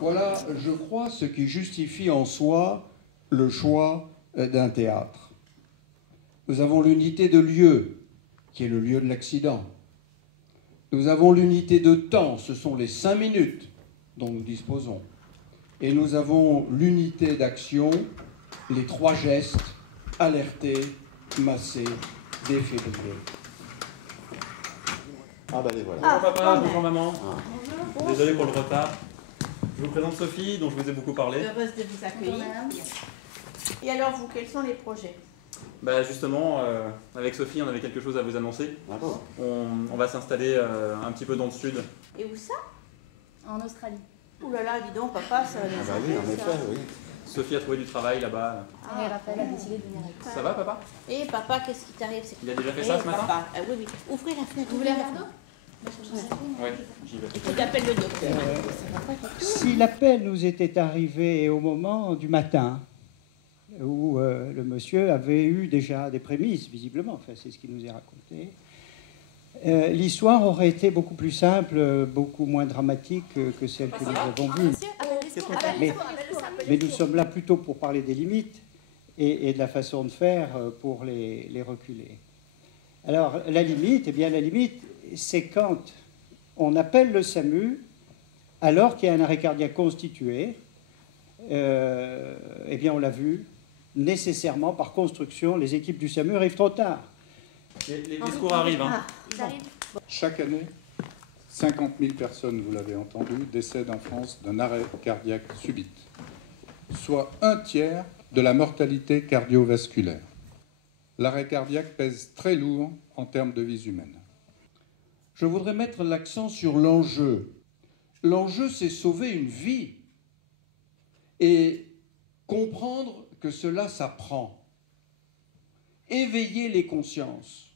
Voilà, je crois, ce qui justifie en soi le choix d'un théâtre. Nous avons l'unité de lieu, qui est le lieu de l'accident. Nous avons l'unité de temps, ce sont les 5 minutes dont nous disposons. Et nous avons l'unité d'action, les 3 gestes, alerter, masser, défibriller. Ah bah les voilà. Bonjour papa, bonjour maman. Ah. Désolé pour le retard. Je vous présente Sophie, dont je vous ai beaucoup parlé. Heureuse de vous accueillir. Et alors vous, quels sont les projets? Bah justement, avec Sophie, on avait quelque chose à vous annoncer. Ah bon. On va s'installer un petit peu dans le sud. Et où ça? En Australie. Ouh là là, dis donc papa, ça va Ah les bah oui, en effet, oui. Sophie a trouvé du travail là-bas. Et Raphaël a décidé de venir avec nous. Ça va papa? Et papa, qu'est-ce qui t'arrive? Il a déjà fait ça ce matin? Papa. Oui, oui. Ouvrez la fenêtre. Vous voulez un verre d'eau? Oui, j'y vais. Et tu t'appelles le docteur. Si l'appel nous était arrivé au moment du matin, où le monsieur avait eu déjà des prémices, visiblement, enfin, c'est ce qu'il nous est raconté, l'histoire aurait été beaucoup plus simple, beaucoup moins dramatique que celle que nous avons vue. Mais nous sommes là plutôt pour parler des limites et de la façon de faire pour les reculer. Alors, la limite, eh bien, la limite, c'est quand on appelle le SAMU alors qu'il y a un arrêt cardiaque constitué. Eh bien, on l'a vu, nécessairement, par construction, les équipes du SAMU arrivent trop tard. Les discours arrivent. Hein. Chaque année, 50 000 personnes, vous l'avez entendu, décèdent en France d'un arrêt cardiaque subite, soit 1/3 de la mortalité cardiovasculaire. L'arrêt cardiaque pèse très lourd en termes de vies humaines. Je voudrais mettre l'accent sur l'enjeu. L'enjeu, c'est sauver une vie et comprendre que cela s'apprend. Éveiller les consciences.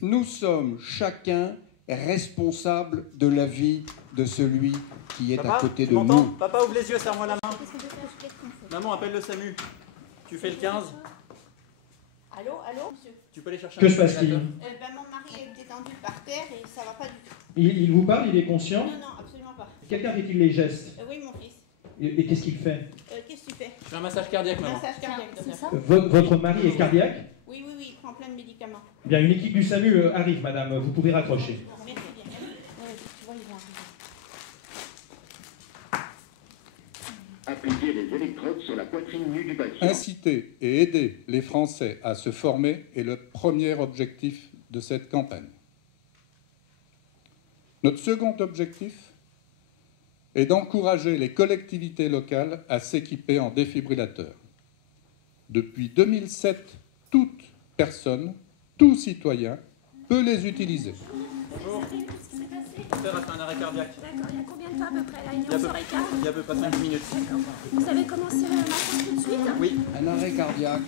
Nous sommes chacun responsable de la vie de celui qui est à côté de nous. Papa, ouvre les yeux, serre-moi la main. Maman, appelle le SAMU. Tu fais le 15. Allô, allô, monsieur? Tu peux aller chercher Que un se passe-t-il? Mon mari est détendu par terre et ça va pas du tout. Il vous parle, il est conscient? Non, non, absolument pas. Quelqu'un fait-il les gestes? Oui, mon fils. Et qu'est-ce qu'il fait? Qu'est-ce que tu fais? Je fais un massage cardiaque, maman. Massage cardiaque, C'est docteur. ça? Votre mari est cardiaque? Oui, oui, oui, il prend plein de médicaments. Bien, une équipe du SAMU arrive, madame. Vous pouvez raccrocher. Merci bien. Tu vois, il va arriver. Appliquer les électrodes sur la poitrine nue du patient. Inciter et aider les Français à se former est le premier objectif de cette campagne. Notre second objectif est d'encourager les collectivités locales à s'équiper en défibrillateurs. Depuis 2007, toute personne, tout citoyen peut les utiliser. Bonjour. Mon père a fait un arrêt cardiaque. D'accord, il y a combien de temps à peu près là? Il Il y a à peu près 5 minutes. Vous avez commencé le matin tout de suite? Oui. Un arrêt cardiaque,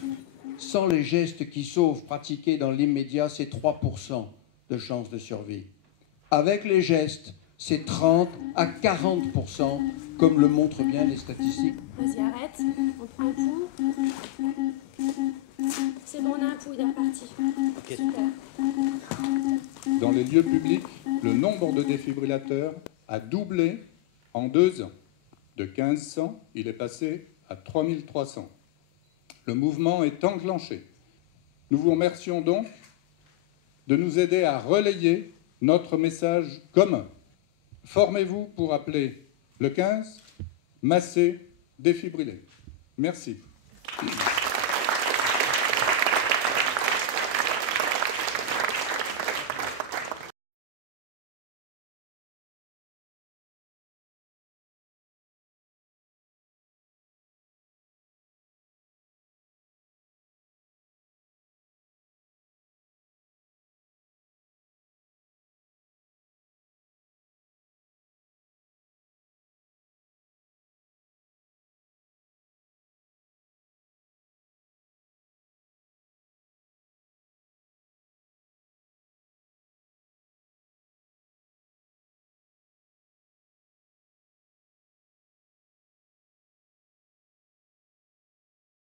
sans les gestes qui sauvent pratiqués dans l'immédiat, c'est 3% de chances de survie. Avec les gestes, c'est 30 à 40%, comme le montrent bien les statistiques. Vas-y, arrête. On prend un pouls. C'est bon, on a un pouls, il est reparti. Super. Dans les lieux publics, le nombre de défibrillateurs a doublé en 2 ans. De 1500, il est passé à 3300. Le mouvement est enclenché. Nous vous remercions donc de nous aider à relayer notre message commun. Formez-vous pour appeler le 15, masser, défibriller. Merci.